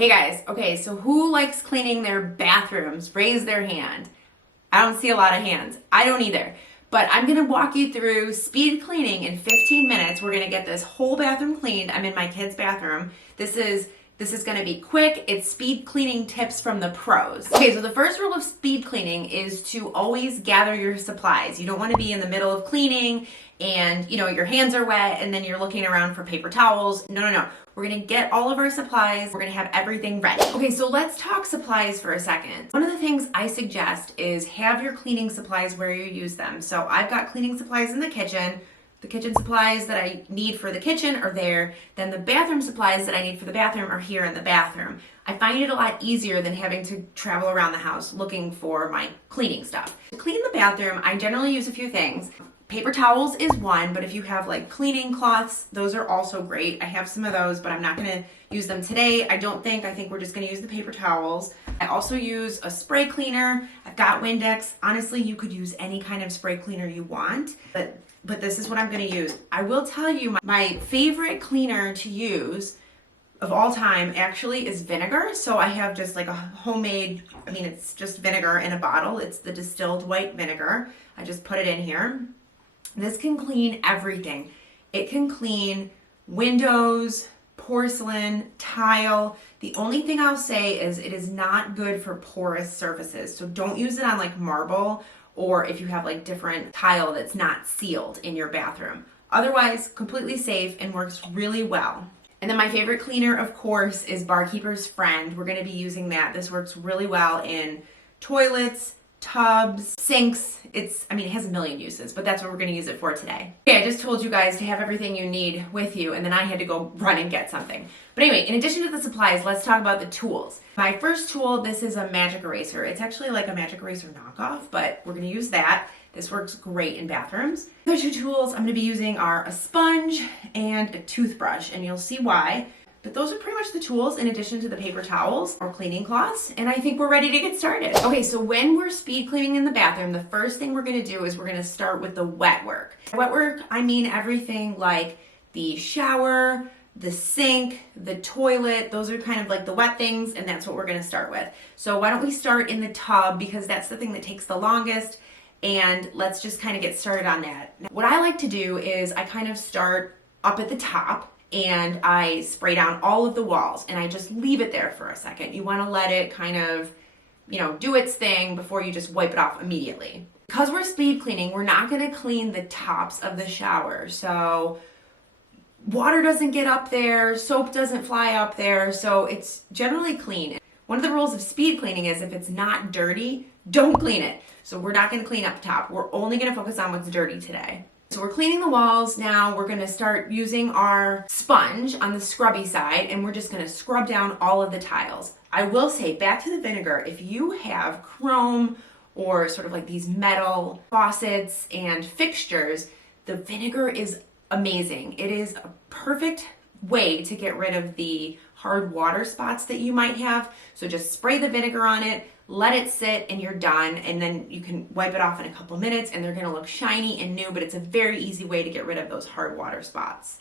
Hey guys, okay, so who likes cleaning their bathrooms? Raise their hand. I don't see a lot of hands. I don't either. But I'm gonna walk you through speed cleaning in 15 minutes. We're gonna get this whole bathroom cleaned. I'm in my kid's bathroom. This is gonna be quick. It's speed cleaning tips from the pros. Okay, so the first rule of speed cleaning is to always gather your supplies. You don't wanna be in the middle of cleaning and your hands are wet and then you're looking around for paper towels. No. We're gonna get all of our supplies. We're gonna have everything ready. Okay, so let's talk supplies for a second. One of the things I suggest is have your cleaning supplies where you use them. So I've got cleaning supplies in the kitchen. The kitchen supplies that I need for the kitchen are there. Then the bathroom supplies that I need for the bathroom are here in the bathroom. I find it a lot easier than having to travel around the house looking for my cleaning stuff. To clean the bathroom, I generally use a few things. Paper towels is one, but if you have like cleaning cloths, those are also great. I have some of those, but I'm not gonna use them today. I think we're just gonna use the paper towels. I also use a spray cleaner. I've got Windex. Honestly, you could use any kind of spray cleaner you want, but this is what I'm gonna use. I will tell you my favorite cleaner to use of all time actually is vinegar. So I have just like a homemade, it's just vinegar in a bottle. It's the distilled white vinegar. I just put it in here. This can clean everything. It can clean windows, porcelain, tile. The only thing I'll say is it is not good for porous surfaces. So don't use it on like marble or if you have like different tile that's not sealed in your bathroom. Otherwise, completely safe and works really well. And then my favorite cleaner, of course, is Barkeeper's Friend. We're gonna be using that. This works really well in toilets, tubs, sinks. It has a million uses, but that's what we're gonna use it for today. Okay, I just told you guys to have everything you need with you, and then I had to go run and get something. But anyway, in addition to the supplies, let's talk about the tools. My first tool, this is a magic eraser. It's actually like a magic eraser knockoff, but we're gonna use that. This works great in bathrooms. The other two tools I'm gonna be using are a sponge and a toothbrush, and you'll see why. But those are pretty much the tools in addition to the paper towels or cleaning cloths, and I think we're ready to get started. Okay, so when we're speed cleaning in the bathroom, the first thing we're gonna do is we're gonna start with the wet work. Wet work, I mean everything like the shower, the sink, the toilet. Those are kind of like the wet things, and that's what we're gonna start with. So why don't we start in the tub, because that's the thing that takes the longest, and let's just kind of get started on that. Now, what I like to do is I kind of start up at the top, and I spray down all of the walls and I just leave it there for a second. You want to let it kind of, do its thing before you just wipe it off immediately. Because we're speed cleaning, we're not going to clean the tops of the shower. So water doesn't get up there, soap doesn't fly up there, so it's generally clean. One of the rules of speed cleaning is if it's not dirty, don't clean it. So we're not going to clean up top. We're only going to focus on what's dirty today. So we're cleaning the walls. Now we're gonna start using our sponge on the scrubby side, and we're just gonna scrub down all of the tiles. I will say, back to the vinegar, if you have chrome or sort of like these metal faucets and fixtures, the vinegar is amazing. It is a perfect way to get rid of the hard water spots that you might have. So just spray the vinegar on it, let it sit, and you're done. And then you can wipe it off in a couple minutes and they're gonna look shiny and new, but it's a very easy way to get rid of those hard water spots.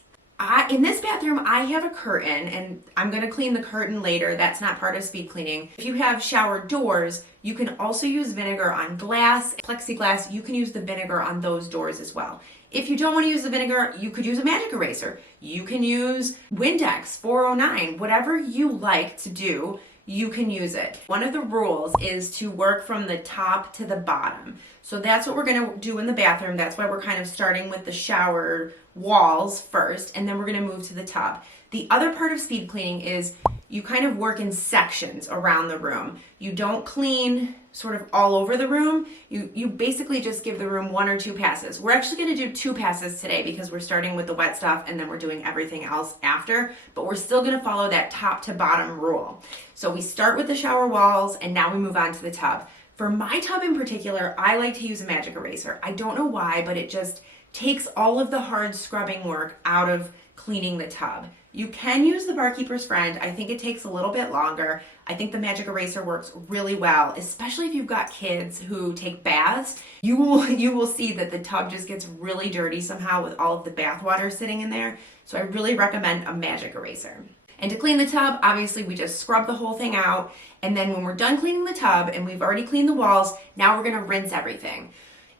In this bathroom, I have a curtain, and I'm gonna clean the curtain later. That's not part of speed cleaning. If you have shower doors, you can also use vinegar on glass, plexiglass. You can use the vinegar on those doors as well. If you don't want to use the vinegar, you could use a magic eraser. You can use Windex 409, whatever you like to do, you can use it. One of the rules is to work from the top to the bottom. So that's what we're gonna do in the bathroom. That's why we're kind of starting with the shower walls first, and then we're gonna move to the tub. The other part of speed cleaning is you kind of work in sections around the room. You don't clean sort of all over the room. You basically just give the room one or two passes. We're actually gonna do 2 passes today because we're starting with the wet stuff and then we're doing everything else after, but we're still gonna follow that top to bottom rule. So we start with the shower walls and now we move on to the tub. For my tub in particular, I like to use a magic eraser. I don't know why, but it just takes all of the hard scrubbing work out of cleaning the tub. You can use the Barkeeper's Friend. I think it takes a little bit longer. I think the magic eraser works really well, especially if you've got kids who take baths. You will see that the tub just gets really dirty somehow with all of the bath water sitting in there. So I really recommend a magic eraser. And to clean the tub, obviously we just scrub the whole thing out. And then when we're done cleaning the tub and we've already cleaned the walls, now we're gonna rinse everything.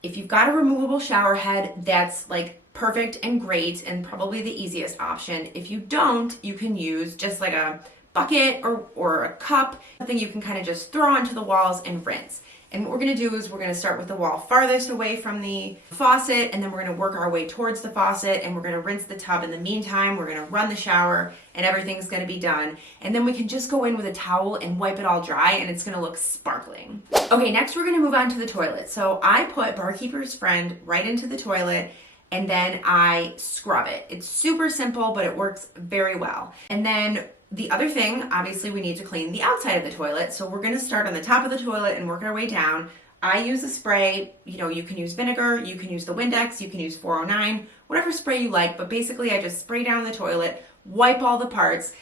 If you've got a removable shower head, that's like perfect and great and probably the easiest option. If you don't, you can use just like a bucket or a cup, something you can kind of just throw onto the walls and rinse. And what we're gonna do is we're gonna start with the wall farthest away from the faucet, and then we're gonna work our way towards the faucet, and we're gonna rinse the tub. In the meantime, we're gonna run the shower, and everything's gonna be done. And then we can just go in with a towel and wipe it all dry, and it's gonna look sparkling. Okay, next we're gonna move on to the toilet. So I put Barkeeper's Friend right into the toilet, and then I scrub it. It's super simple, but it works very well. And then the other thing, obviously we need to clean the outside of the toilet. So we're gonna start on the top of the toilet and work our way down. I use a spray, you can use vinegar, you can use the Windex, you can use 409, whatever spray you like, but basically I just spray down the toilet, wipe all the parts.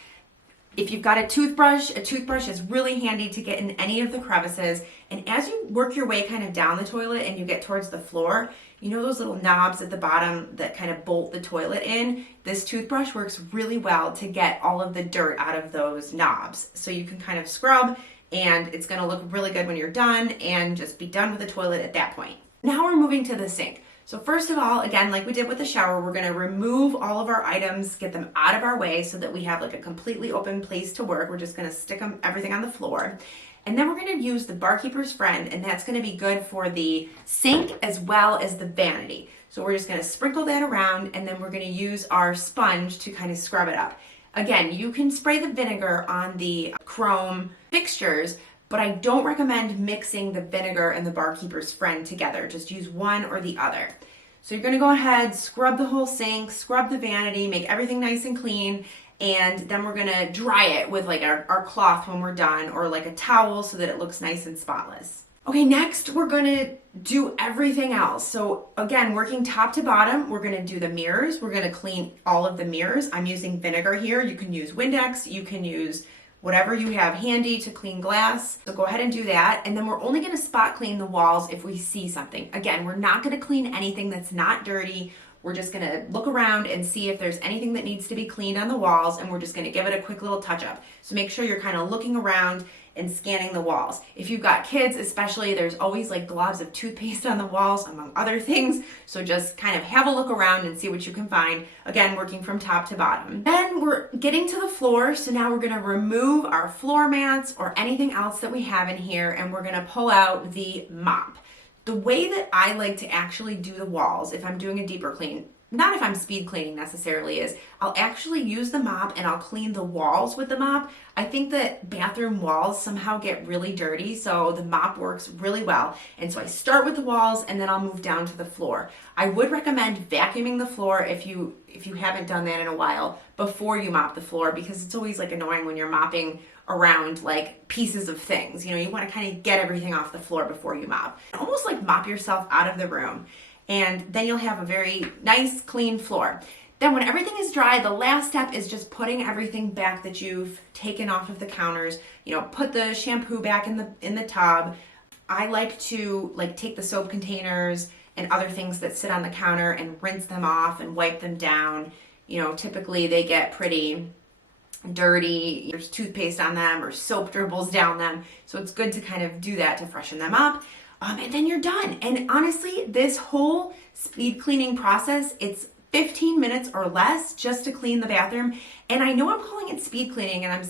If you've got a toothbrush is really handy to get in any of the crevices. And as you work your way kind of down the toilet and you get towards the floor, those little knobs at the bottom that kind of bolt the toilet in, this toothbrush works really well to get all of the dirt out of those knobs. So you can kind of scrub, and it's gonna look really good when you're done, and just be done with the toilet at that point. Now we're moving to the sink. So first of all, again, like we did with the shower, we're gonna remove all of our items, get them out of our way so that we have like a completely open place to work. We're just gonna stick everything on the floor. And then we're gonna use the Barkeeper's Friend, and that's gonna be good for the sink as well as the vanity. So we're just gonna sprinkle that around, and then we're gonna use our sponge to kind of scrub it up. Again, you can spray the vinegar on the chrome fixtures, but I don't recommend mixing the vinegar and the Barkeeper's Friend together. Just use one or the other. So you're gonna go ahead, scrub the whole sink, scrub the vanity, make everything nice and clean, and then we're gonna dry it with like our cloth when we're done, or like a towel so that it looks nice and spotless. Okay, next we're gonna do everything else. So again, working top to bottom, we're gonna do the mirrors. We're gonna clean all of the mirrors. I'm using vinegar here. You can use Windex, you can use whatever you have handy to clean glass. So go ahead and do that. And then we're only gonna spot clean the walls if we see something. Again, we're not gonna clean anything that's not dirty. We're just gonna look around and see if there's anything that needs to be cleaned on the walls, and we're just gonna give it a quick little touch up. So make sure you're kind of looking around and scanning the walls. If you've got kids especially, there's always like globs of toothpaste on the walls, among other things. So just kind of have a look around and see what you can find. Again, working from top to bottom. Then we're getting to the floor. So now we're gonna remove our floor mats or anything else that we have in here, and we're gonna pull out the mop. The way that I like to actually do the walls, if I'm doing a deeper clean, not if I'm speed cleaning necessarily, is I'll actually use the mop and I'll clean the walls with the mop. I think that bathroom walls somehow get really dirty, so the mop works really well. And so I start with the walls and then I'll move down to the floor. I would recommend vacuuming the floor if you haven't done that in a while before you mop the floor, because it's always like annoying when you're mopping around like pieces of things. You want to kind of get everything off the floor before you mop. Almost like mop yourself out of the room. And then you'll have a very nice, clean floor. Then when everything is dry, the last step is just putting everything back that you've taken off of the counters. Put the shampoo back in the tub. I like to take the soap containers and other things that sit on the counter and rinse them off and wipe them down. Typically they get pretty dirty. There's toothpaste on them or soap dribbles down them. So it's good to kind of do that to freshen them up. And then you're done. And honestly, this whole speed cleaning process, it's 15 minutes or less just to clean the bathroom. And I know I'm calling it speed cleaning and I'm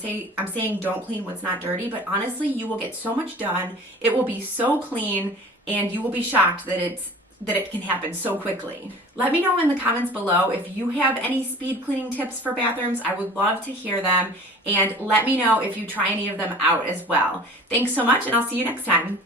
saying don't clean what's not dirty, but honestly, you will get so much done. It will be so clean and you will be shocked that it can happen so quickly. Let me know in the comments below if you have any speed cleaning tips for bathrooms. I would love to hear them, and let me know if you try any of them out as well. Thanks so much, and I'll see you next time.